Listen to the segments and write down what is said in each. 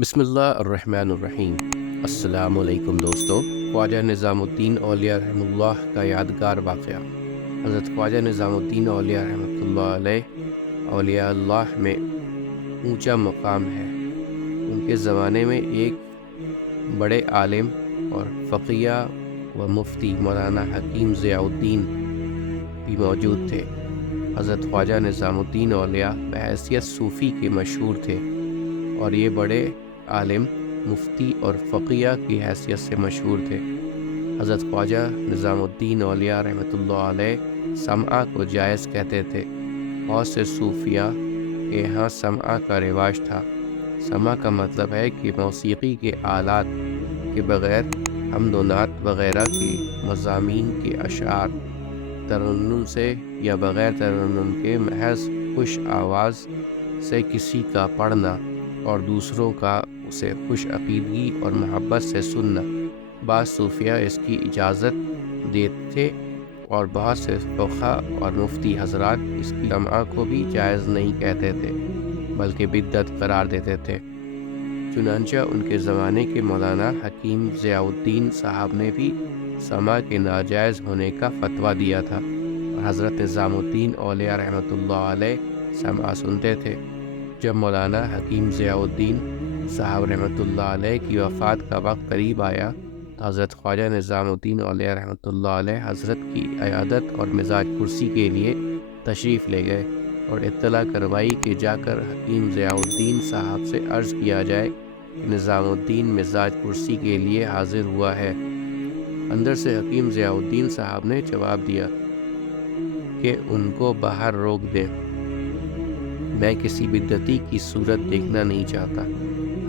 بسم اللہ الرحمن الرحیم۔ السلام علیکم دوستو۔ خواجہ نظام الدین اولیاء رحمہ اللہ کا یادگار واقعہ۔ حضرت خواجہ نظام الدین اولیاء رحمۃ اللہ علیہ اولیاء اللہ میں اونچا مقام ہے۔ ان کے زمانے میں ایک بڑے عالم اور فقیہ و مفتی مولانا حکیم ضیاء الدین بھی موجود تھے۔ حضرت خواجہ نظام الدین اولیاء بحیثیت صوفی کے مشہور تھے اور یہ بڑے عالم، مفتی اور فقیہ کی حیثیت سے مشہور تھے۔ حضرت خواجہ نظام الدین اولیاء رحمۃ اللہ علیہ سماع کو جائز کہتے تھے۔ بہت سے صوفیہ کے یہاں سماع کا رواج تھا۔ سماع کا مطلب ہے کہ موسیقی کے آلات کے بغیر حمد و نعت وغیرہ کے مضامین کے اشعار ترنم سے یا بغیر ترنم کے محض خوش آواز سے کسی کا پڑھنا اور دوسروں کا اسے خوش عقیدگی اور محبت سے سننا۔ بعض صوفیہ اس کی اجازت دیتے تھے اور بہت سے فقہا اور مفتی حضرات اس کی سماع کو بھی جائز نہیں کہتے تھے بلکہ بدعت قرار دیتے تھے۔ چنانچہ ان کے زمانے کے مولانا حکیم ضیاء الدین صاحب نے بھی سماع کے ناجائز ہونے کا فتویٰ دیا تھا اور حضرت نظام الدین اولیاء رحمۃ اللہ علیہ سماع سنتے تھے۔ جب مولانا حکیم ضیاء الدین صاحب رحمۃ اللہ علیہ کی وفات کا وقت قریب آیا تو حضرت خواجہ نظام الدین اولیاء رحمۃ اللہ علیہ حضرت کی عیادت اور مزاج پرسی کے لیے تشریف لے گئے اور اطلاع کروائی کہ جا کر حکیم ضیاء الدین صاحب سے عرض کیا جائے کہ نظام الدین مزاج پرسی کے لیے حاضر ہوا ہے۔ اندر سے حکیم ضیاء الدین صاحب نے جواب دیا کہ ان کو باہر روک دیں، میں کسی بدعتی کی صورت دیکھنا نہیں چاہتا۔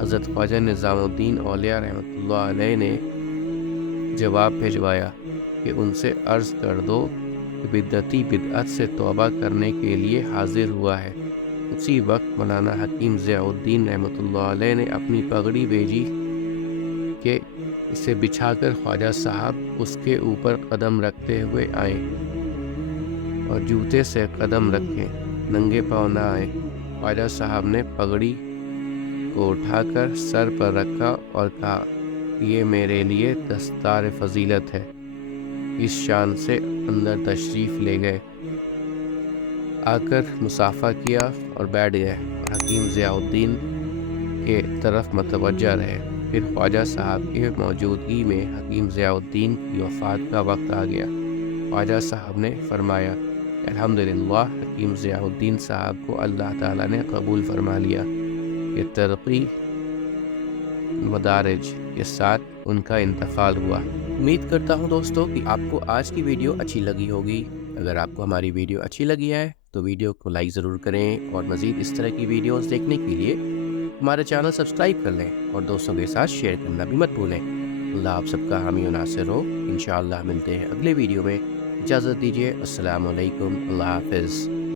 حضرت خواجہ نظام الدین اولیاء رحمۃ اللہ علیہ نے جواب بھجوایا کہ ان سے عرض کر دو کہ بدعتی بدعت سے توبہ کرنے کے لیے حاضر ہوا ہے۔ اسی وقت مولانا حکیم ضیاء الدین رحمۃ اللہ علیہ نے اپنی پگڑی بھیجی کہ اسے بچھا کر خواجہ صاحب اس کے اوپر قدم رکھتے ہوئے آئیں اور جوتے سے قدم رکھیں، ننگے پاؤں نہ آئیں۔ خواجہ صاحب نے پگڑی کو اٹھا کر سر پر رکھا اور کہا، یہ میرے لیے دستار فضیلت ہے۔ اس شان سے اندر تشریف لے گئے، آ کر مصافحہ کیا اور بیٹھ گئے اور حکیم ضیاء الدین کے طرف متوجہ رہے۔ پھر خواجہ صاحب کی موجودگی میں حکیم ضیاء الدین کی وفات کا وقت آ گیا۔ خواجہ صاحب نے فرمایا، الحمدللہ حکیم ضیاء الدین صاحب کو اللہ تعالیٰ نے قبول فرما لیا۔ یہ ترقی مدارج کے ساتھ ان کا انتقال ہوا۔ امید کرتا ہوں دوستو کہ آپ کو آج کی ویڈیو اچھی لگی ہوگی۔ اگر آپ کو ہماری ویڈیو اچھی لگی ہے تو ویڈیو کو لائک ضرور کریں اور مزید اس طرح کی ویڈیوز دیکھنے کے لیے ہمارے چینل سبسکرائب کر لیں اور دوستوں کے ساتھ شیئر کرنا بھی مت بھولیں۔ اللہ آپ سب کا حامی و ناصر ہو۔ انشاءاللہ ملتے ہیں اگلے ویڈیو میں۔ اجازت دیجیے، السلام علیکم، اللہ حافظ۔